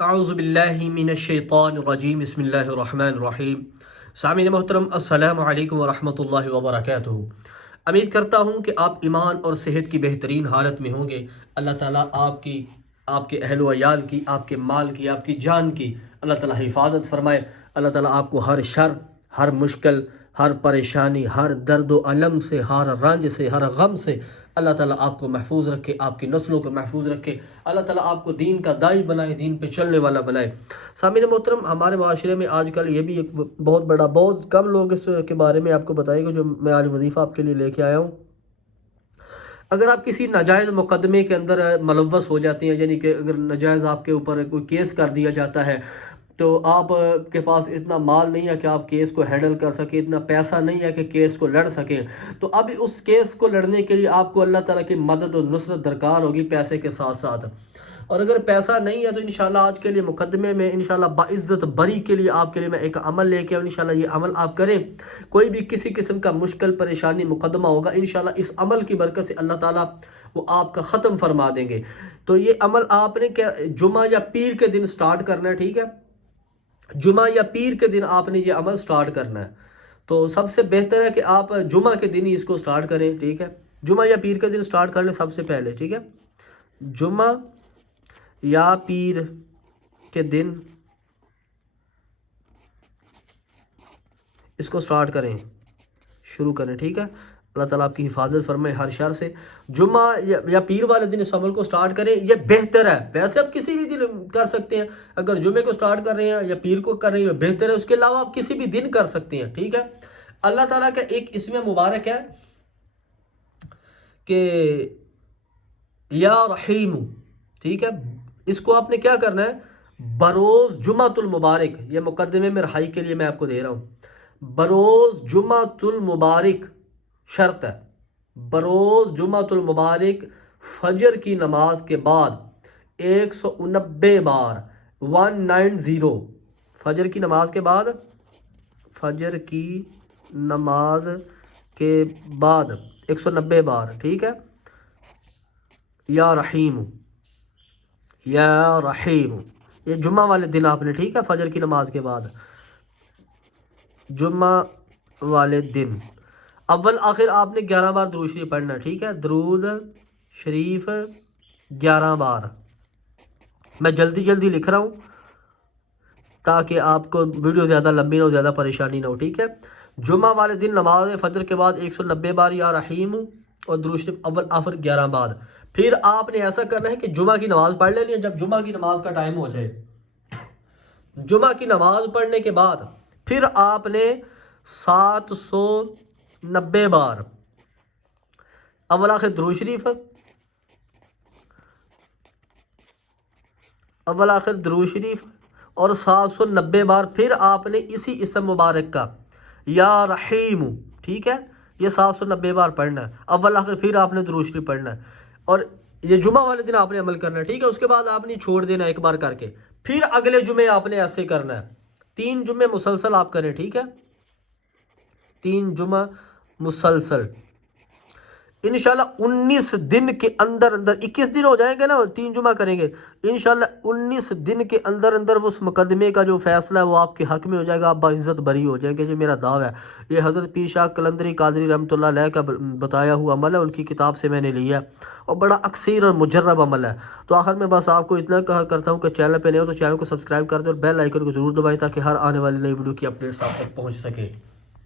اعوذ باللہ من الشیطان الرجیم بسم اللہ الرحمن الرحیم۔ سامعین محترم، السلام علیکم ورحمۃ اللہ وبرکاتہ۔ امید کرتا ہوں کہ آپ ایمان اور صحت کی بہترین حالت میں ہوں گے۔ اللہ تعالیٰ آپ کے اہل و عیال کی، آپ کے مال کی، آپ کی جان کی اللہ تعالیٰ حفاظت فرمائے۔ اللہ تعالیٰ آپ کو ہر شر، ہر مشکل، ہر پریشانی، ہر درد و الم سے، ہر رنج سے، ہر غم سے اللہ تعالیٰ آپ کو محفوظ رکھے، آپ کی نسلوں کو محفوظ رکھے۔ اللہ تعالیٰ آپ کو دین کا داعی بنائے، دین پہ چلنے والا بنائے۔ سامعین محترم، ہمارے معاشرے میں آج کل یہ بھی ایک بہت کم لوگ اس کے بارے میں آپ کو بتائیں گے جو میں آج وظیفہ آپ کے لیے لے کے آیا ہوں۔ اگر آپ کسی ناجائز مقدمے کے اندر ملوث ہو جاتے ہیں، یعنی کہ اگر ناجائز آپ کے اوپر کوئی کیس کر دیا جاتا ہے، تو آپ کے پاس اتنا مال نہیں ہے کہ آپ کیس کو ہینڈل کر سکیں، اتنا پیسہ نہیں ہے کہ کیس کو لڑ سکیں، تو اب اس کیس کو لڑنے کے لیے آپ کو اللہ تعالیٰ کی مدد و نصرت درکار ہوگی پیسے کے ساتھ ساتھ۔ اور اگر پیسہ نہیں ہے تو انشاءاللہ آج کے لیے مقدمے میں انشاءاللہ باعزت بری کے لیے آپ کے لیے میں ایک عمل لے کے انشاءاللہ یہ عمل آپ کریں۔ کوئی بھی کسی قسم کا مشکل پریشانی مقدمہ ہوگا، انشاءاللہ اس عمل کی برکت سے اللہ تعالیٰ وہ آپ کا ختم فرما دیں گے۔ تو یہ عمل آپ نے کیا جمعہ یا پیر کے دن سٹارٹ کرنا ہے، ٹھیک ہے؟ جمعہ یا پیر کے دن آپ نے یہ عمل سٹارٹ کرنا ہے۔ تو سب سے بہتر ہے کہ آپ جمعہ کے دن ہی اس کو سٹارٹ کریں، ٹھیک ہے؟ جمعہ یا پیر کے دن سٹارٹ کر لیں سب سے پہلے، ٹھیک ہے؟ جمعہ یا پیر کے دن اس کو سٹارٹ کریں، شروع کریں، ٹھیک ہے؟ اللہ تعالیٰ آپ کی حفاظت فرمائے ہر شر سے۔ جمعہ یا پیر والے دن اس عمل کو سٹارٹ کریں، یہ بہتر ہے۔ ویسے آپ کسی بھی دن کر سکتے ہیں، اگر جمعے کو سٹارٹ کر رہے ہیں یا پیر کو کر رہے ہیں بہتر ہے۔ اس کے علاوہ آپ کسی بھی دن کر سکتے ہیں، ٹھیک ہے؟ اللہ تعالیٰ کا ایک اسم مبارک ہے کہ یا رحیم، ٹھیک ہے؟ اس کو آپ نے کیا کرنا ہے؟ بروز جمعۃ المبارک، یہ مقدمے میں رہائی کے لیے میں آپ کو دے رہا ہوں، بروز جمعۃ المبارک شرط ہے، بروز جمعۃ المبارک فجر کی نماز کے بعد 190 بار 190 فجر کی نماز کے بعد، فجر کی نماز کے بعد 190 بار، ٹھیک ہے؟ یا رحیم، یا رحیم، یہ جمعہ والے دن آپ نے، ٹھیک ہے؟ فجر کی نماز کے بعد جمعہ والے دن اول آخر آپ نے 11 بار درود شریف پڑھنا ہے، ٹھیک ہے؟ درود شریف 11 بار۔ میں جلدی لکھ رہا ہوں تاکہ آپ کو ویڈیو زیادہ لمبی نہ ہو، زیادہ پریشانی نہ ہو، ٹھیک ہے؟ جمعہ والے دن نماز فجر کے بعد 190 بار یا رحیم اور درود شریف اول آخر 11 بار۔ پھر آپ نے ایسا کرنا ہے کہ جمعہ کی نماز پڑھ لینی ہے۔ جب جمعہ کی نماز کا ٹائم ہو جائے، جمعہ کی نماز پڑھنے کے بعد پھر آپ نے 790 بار اول آخر درود شریف، اول آخر درود شریف اور 790 بار پھر آپ نے اسی اسم مبارک کا یا رحیم، ٹھیک ہے؟ یہ 790 بار پڑھنا ہے اول آخر، پھر آپ نے درود شریف پڑھنا ہے، اور یہ جمعہ والے دن آپ نے عمل کرنا ہے، ٹھیک ہے؟ اس کے بعد آپ نے چھوڑ دینا ایک بار کر کے، پھر اگلے جمعے آپ نے ایسے کرنا ہے۔ 3 جمعے مسلسل آپ کریں، ٹھیک ہے؟ 3 جمعہ مسلسل انشاءاللہ 19 دن کے اندر 21 دن ہو جائیں گے نا، 3 جمعہ کریں گے انشاءاللہ 19 دن کے اندر اس مقدمے کا جو فیصلہ ہے وہ آپ کے حق میں ہو جائے گا، آپ باعزت بری ہو جائیں گے۔ یہ میرا دعویٰ ہے، یہ حضرت پیر شاہ قلندری قادری رحمۃ اللہ علیہ کا بتایا ہوا عمل ہے، ان کی کتاب سے میں نے لیا ہے، اور بڑا اکثیر اور مجرب عمل ہے۔ تو آخر میں بس آپ کو اتنا کہا کرتا ہوں کہ چینل پہ نئے ہو تو چینل کو سبسکرائب کر دیں اور بیل آئیکن کو ضرور دبائیں تاکہ ہر آنے والی نئی ویڈیو کی اپڈیٹس آپ تک پہنچ سکے۔